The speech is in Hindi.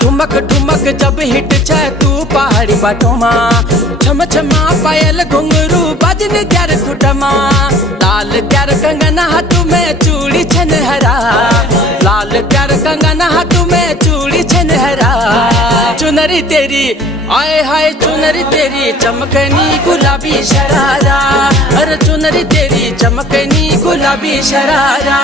ठुमक ठुमक जब हिट छे तू पहाड़ी बाटोमा, छम छमा पायल घुंघरू बाजन त्यार खुटमा। लाल त्यार कंगना हाथों में चूड़ी छन हरा, लाल त्यार कंगना हाथों में चूड़ी छन हरा। चुनरी तेरी आए हाय चुनरी तेरी चमकनी गुलाबी शरारा, अरे चुनरी तेरी चमकनी गुलाबी शरारा।